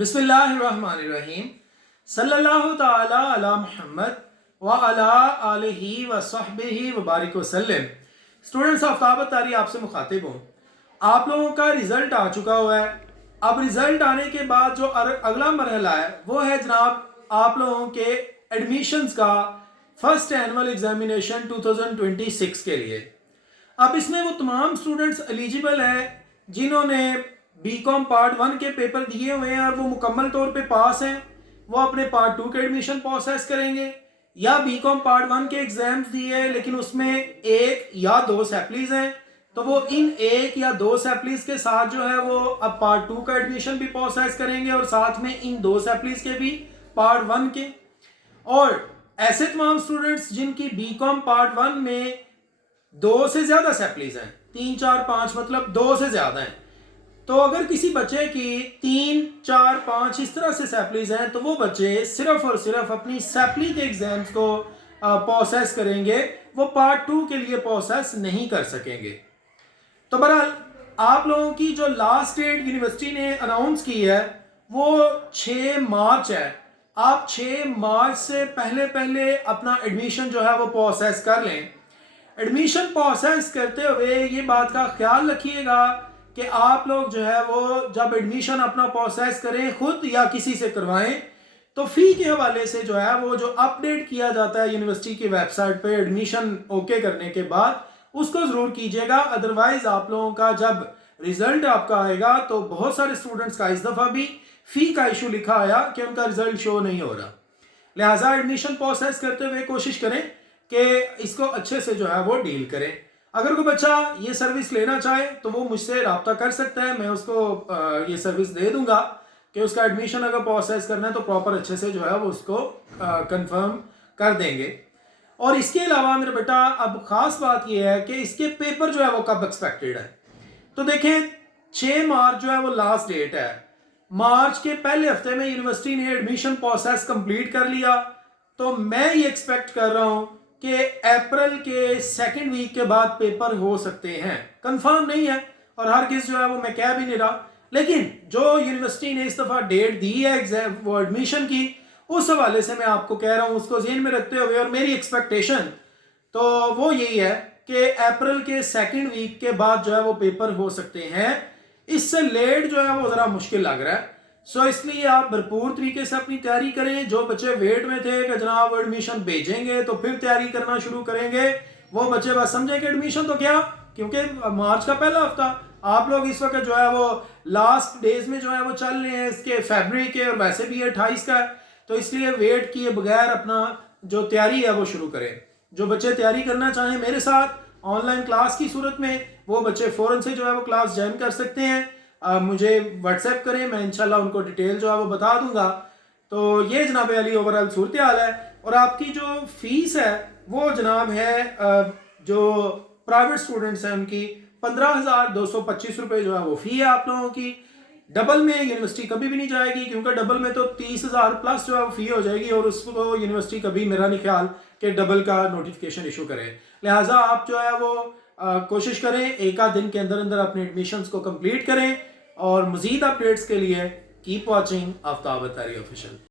बिस्मिल्लाहिर्रहमानिर्रहीम। सल्लल्लाहु ताला अला मुहम्मद व अला आलिहि व सहबिहि व बारिक वसल्लम। स्टूडेंट्स, आफ्ताब तारी आपसे मुखातिब हूँ। आप लोगों का रिज़ल्ट आ चुका हुआ है। अब रिज़ल्ट आने के बाद जो अगला मरहला है वो है जनाब आप लोगों के एडमिशन्स का फर्स्ट एनुअल एग्जामिनेशन 2026 के लिए। अब इसमें वो तमाम स्टूडेंट्स एलिजिबल हैं जिन्होंने बीकॉम पार्ट 1 के पेपर दिए हुए हैं और वो मुकम्मल तौर पे पास हैं। वो अपने पार्ट 2 के एडमिशन प्रोसेस करेंगे, या बीकॉम पार्ट 1 के एग्जाम्स दिए लेकिन उसमें एक या दो सैप्लीज हैं, तो वो इन एक या दो सैप्लीज के साथ जो है वो अब पार्ट 2 का एडमिशन भी प्रोसेस करेंगे और साथ में इन दो सैप्लीज के भी पार्ट 1 के। और ऐसे तमाम स्टूडेंट्स जिनकी बीकॉम पार्ट 1 में दो से ज्यादा सैप्लीज हैं, 3 4 5 मतलब दो से ज्यादा हैं, तो अगर किसी बच्चे की 3 4 5 इस तरह से सैप्लीज हैं तो वो बच्चे सिर्फ और सिर्फ अपनी सैप्ली के एग्जाम्स को प्रोसेस करेंगे, वो पार्ट 2 के लिए प्रोसेस नहीं कर सकेंगे। तो बहरहाल आप लोगों की जो लास्ट डेट यूनिवर्सिटी ने अनाउंस की है वो 6 मार्च है। आप 6 मार्च से पहले पहले अपना एडमिशन जो है वो प्रोसेस कर लें। एडमिशन प्रोसेस करते हुए ये बात का ख्याल रखिएगा कि आप लोग जो है वो जब एडमिशन अपना प्रोसेस करें, खुद या किसी से करवाएं, तो फ़ी के हवाले से जो है वो जो अपडेट किया जाता है यूनिवर्सिटी की वेबसाइट पे एडमिशन ओके करने के बाद, उसको ज़रूर कीजिएगा। अदरवाइज़ आप लोगों का जब रिज़ल्ट आपका आएगा तो बहुत सारे स्टूडेंट्स का इस दफ़ा भी फ़ी का इशू लिखा आया कि उनका रिज़ल्ट शो नहीं हो रहा। लिहाजा एडमिशन प्रोसेस करते हुए कोशिश करें कि इसको अच्छे से जो है वो डील करें। अगर कोई बच्चा ये सर्विस लेना चाहे तो वो मुझसे रब्ता कर सकता है, मैं उसको ये सर्विस दे दूंगा कि उसका एडमिशन अगर प्रोसेस करना है तो प्रॉपर अच्छे से जो है वो उसको कंफर्म कर देंगे। और इसके अलावा मेरा बेटा अब ख़ास बात यह है कि इसके पेपर जो है वो कब एक्सपेक्टेड है। तो देखें 6 मार्च जो है वो लास्ट डेट है। मार्च के पहले हफ्ते में यूनिवर्सिटी ने एडमिशन प्रोसेस कंप्लीट कर लिया, तो मैं ये एक्सपेक्ट कर रहा हूँ कि अप्रैल के सेकंड वीक के बाद पेपर हो सकते हैं। कंफर्म नहीं है और हर किस जो है वो मैं कह भी नहीं रहा, लेकिन जो यूनिवर्सिटी ने इस दफ़ा डेट दी है एग्जाम वो एडमिशन की, उस हवाले से मैं आपको कह रहा हूँ, उसको ज़हन में रखते हुए। और मेरी एक्सपेक्टेशन तो वो यही है कि अप्रैल के सेकंड वीक के बाद जो है वो पेपर हो सकते हैं। इससे लेट जो है वो ज़रा मुश्किल लग रहा है। सो इसलिए आप भरपूर तरीके से अपनी तैयारी करें। जो बच्चे वेट में थे कि जनाब एडमिशन भेजेंगे तो फिर तैयारी करना शुरू करेंगे, वो बच्चे बस समझें कि एडमिशन तो क्या, क्योंकि मार्च का पहला हफ्ता, आप लोग इस वक्त जो है वो लास्ट डेज में जो है वो चल रहे हैं इसके फरवरी के, और वैसे भी 28 का है, तो इसलिए वेट किए बगैर अपना जो तैयारी है वो शुरू करें। जो बच्चे तैयारी करना चाहें मेरे साथ ऑनलाइन क्लास की सूरत में, वो बच्चे फ़ौरन से जो है वो क्लास ज्वाइन कर सकते हैं। मुझे व्हाट्सएप करें, मैं इंशाल्लाह उनको डिटेल जो है वो बता दूंगा। तो ये जनाब अली ओवरऑल सूरत हाल है। और आपकी जो फीस है वो जनाब है जो प्राइवेट स्टूडेंट्स हैं उनकी 15,225 रुपये जो है वो फ़ी है आप लोगों की। डबल में यूनिवर्सिटी कभी भी नहीं जाएगी, क्योंकि डबल में तो 30,000 प्लस जो है वो फ़ी हो जाएगी, और उसको यूनिवर्सिटी कभी मेरा नहीं ख्याल कि डबल का नोटिफिकेशन इशू करे। लिहाजा आप जो है वो कोशिश करें एक आध दिन के अंदर अंदर अपने एडमिशन्स को कंप्लीट करें। और मज़ीद अपडेट्स के लिए कीप वॉचिंग आफ्ताब तारी ऑफिशियल।